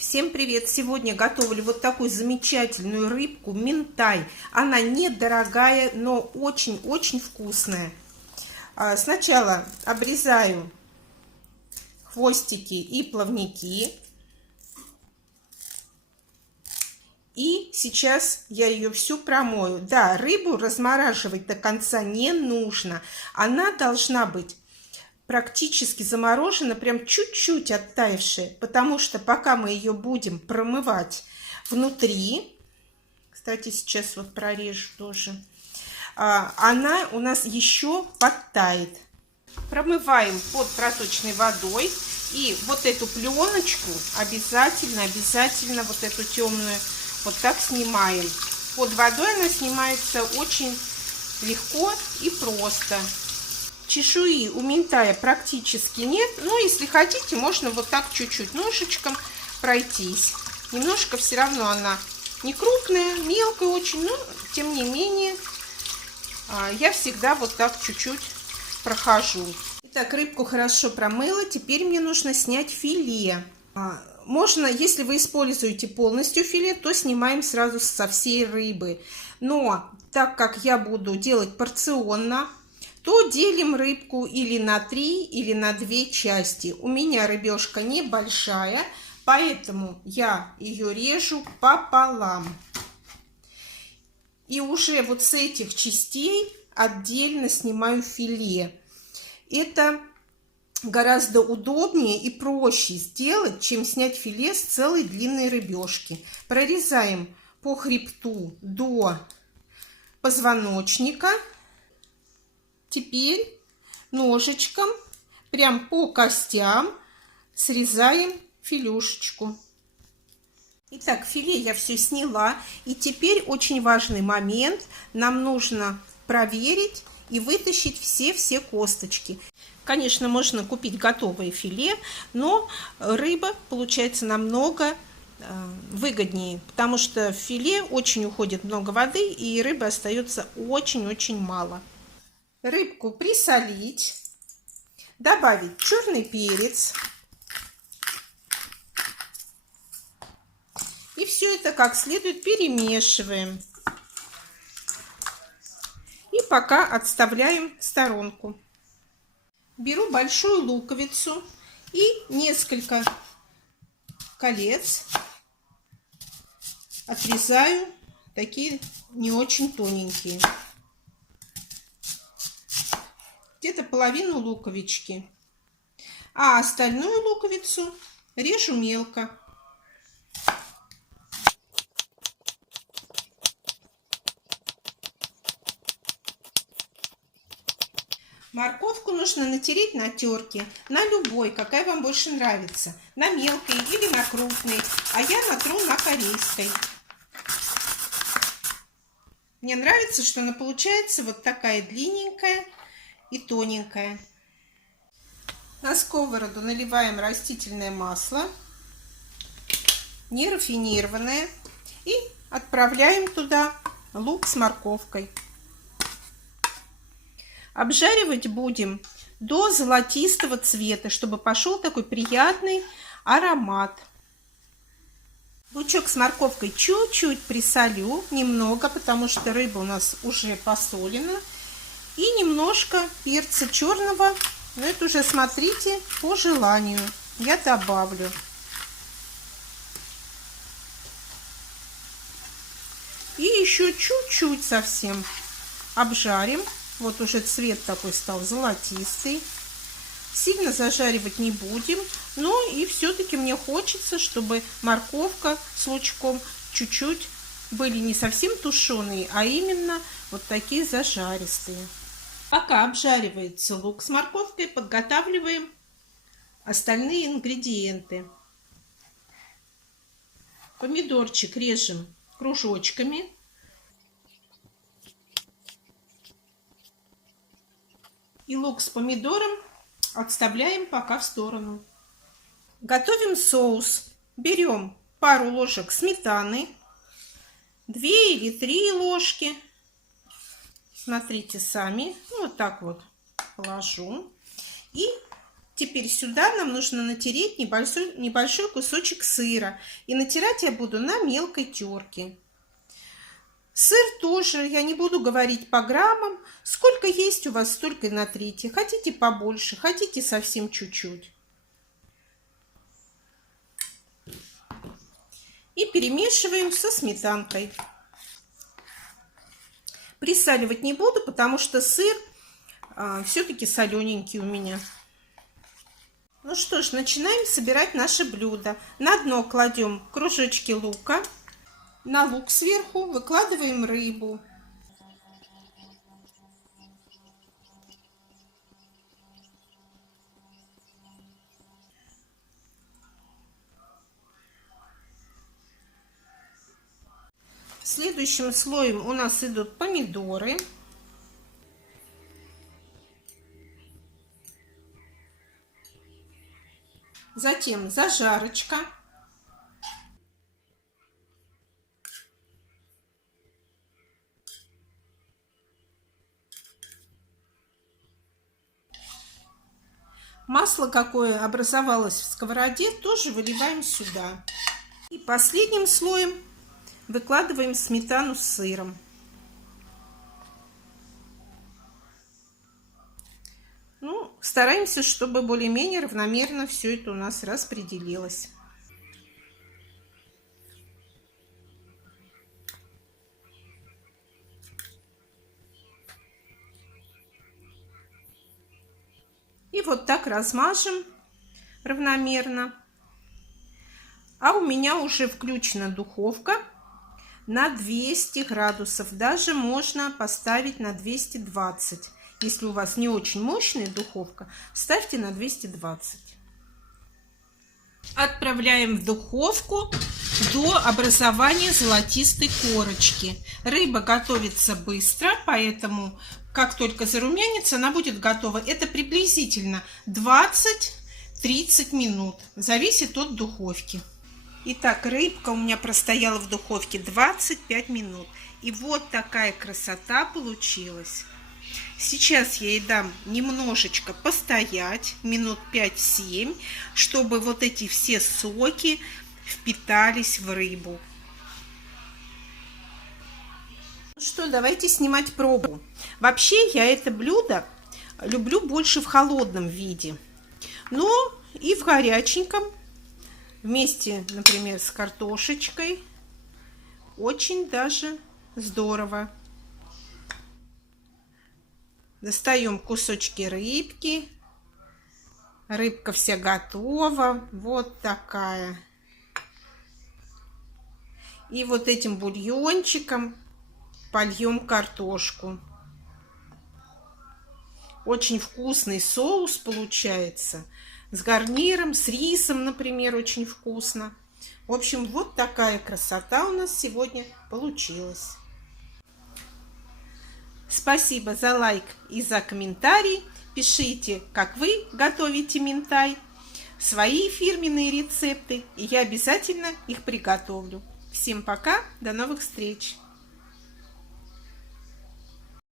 Всем привет! Сегодня готовлю вот такую замечательную рыбку минтай. Она недорогая, но очень-очень вкусная. Сначала обрезаю хвостики и плавники. И сейчас я ее всю промою. Да, рыбу размораживать до конца не нужно. Она должна быть практически заморожена, прям чуть-чуть оттаившая, потому что пока мы ее будем промывать внутри, кстати, сейчас вот прорежу тоже, она у нас еще подтает. Промываем под проточной водой, и вот эту пленочку обязательно вот эту темную вот так снимаем. Под водой она снимается очень легко и просто. Чешуи у минтая практически нет, но если хотите, можно вот так чуть-чуть ножичком пройтись. Немножко все равно она не крупная, мелкая очень, но тем не менее я всегда вот так чуть-чуть прохожу. Итак, рыбку хорошо промыла, теперь мне нужно снять филе. Можно, если вы используете полностью филе, то снимаем сразу со всей рыбы. Но так как я буду делать порционно, то делим рыбку или на 3, или на 2 части. У меня рыбешка небольшая, поэтому я ее режу пополам. И уже вот с этих частей отдельно снимаю филе. Это гораздо удобнее и проще сделать, чем снять филе с целой длинной рыбешки. Прорезаем по хребту до позвоночника. Теперь ножичком прям по костям срезаем филюшечку. Итак, филе я все сняла. И теперь очень важный момент. Нам нужно проверить и вытащить все косточки. Конечно, можно купить готовое филе, но рыба получается намного выгоднее, потому что в филе очень уходит много воды, и рыбы остается очень-очень мало. Рыбку присолить, добавить черный перец. И все это как следует перемешиваем. И пока отставляем в сторонку. Беру большую луковицу и несколько колец отрезаю, такие не очень тоненькие. Где-то половину луковички, а остальную луковицу режу мелко. Морковку нужно натереть на терке, на любой, какая вам больше нравится, на мелкой или на крупной, а я натру на корейской. Мне нравится, что она получается вот такая длинненькая и тоненькая. На сковороду наливаем растительное масло, нерафинированное, и отправляем туда лук с морковкой. Обжаривать будем до золотистого цвета, чтобы пошел такой приятный аромат. Лучок с морковкой чуть-чуть присолю, немного, потому что рыба у нас уже посолена. И немножко перца черного, но это уже смотрите по желанию, я добавлю. И еще чуть-чуть совсем обжарим. Вот уже цвет такой стал золотистый. Сильно зажаривать не будем, но и все-таки мне хочется, чтобы морковка с лучком чуть-чуть были не совсем тушеные, а именно вот такие зажаристые. Пока обжаривается лук с морковкой, подготавливаем остальные ингредиенты. Помидорчик режем кружочками. И лук с помидором отставляем пока в сторону. Готовим соус. Берем пару ложек сметаны, 2 или 3 ложки. Смотрите сами. Вот так вот положу. И Теперь сюда нам нужно натереть небольшой кусочек сыра. И натирать я буду на мелкой терке. Сыр тоже я не буду говорить по граммам. Сколько есть у вас, столько и натрите. Хотите побольше, хотите совсем чуть-чуть. И перемешиваем со сметанкой. Присаливать не буду, потому что сыр все-таки солененький у меня. Ну что ж, начинаем собирать наше блюдо. На дно кладем кружочки лука. На лук сверху выкладываем рыбу. Следующим слоем у нас идут помидоры. Затем зажарочка. Масло, какое образовалось в сковороде, тоже выливаем сюда. И последним слоем выкладываем сметану с сыром. Ну, стараемся, чтобы более-менее равномерно все это у нас распределилось. И вот так размажем равномерно. А у меня уже включена духовка на 200 градусов. Даже можно поставить на 220. Если у вас не очень мощная духовка, ставьте на 220. Отправляем в духовку до образования золотистой корочки. Рыба готовится быстро, поэтому как только зарумянится, она будет готова. Это приблизительно 20-30 минут. Зависит от духовки. Итак, рыбка у меня простояла в духовке 25 минут. И вот такая красота получилась. Сейчас я ей дам немножечко постоять, минут 5-7, чтобы вот эти все соки впитались в рыбу. Ну что, давайте снимать пробу. Вообще я это блюдо люблю больше в холодном виде, но и в горяченьком, вместе, например, с картошечкой, очень даже здорово. Достаем кусочки рыбки. Рыбка вся готова. Вот такая. И вот этим бульончиком польем картошку. Очень вкусный соус получается. С гарниром, с рисом, например, очень вкусно. В общем, вот такая красота у нас сегодня получилась. Спасибо за лайк и за комментарий. Пишите, как вы готовите минтай, свои фирменные рецепты, и я обязательно их приготовлю. Всем пока, до новых встреч!